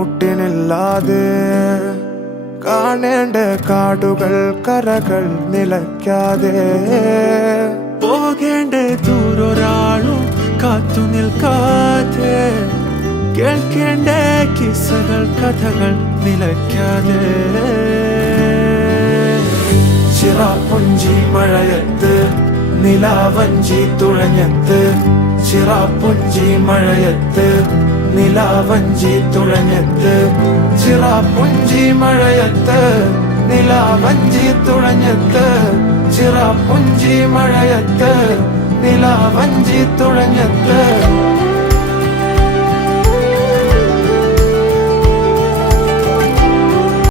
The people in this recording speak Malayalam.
കുട്ടിനില്ലാതെ കാണേണ്ട കാടുകൾ കരകൾ നിലയ്ക്കാതെ പോകേണ്ട ദൂരൊരാളും കാത്തു നിൽക്കാതെ കേൾക്കേണ്ട കിസ്സകൾ കഥകൾ നിലയ്ക്കാതെ ചിറാപ്പുഞ്ചി മഴയത്ത് നിലാവഞ്ചി തുഴഞ്ഞത്ത് ചിറാപ്പുഞ്ചി മഴയത്ത് നിലാവഞ്ചി തുഴഞ്ഞത്ത് ചിറാപ്പുഞ്ചി മഴയത്ത് നിലാവഞ്ചി തുഴഞ്ഞത്ത് ചിറാപ്പുഞ്ചി മഴയത്ത് നിലാവഞ്ചി തുഴഞ്ഞത്ത്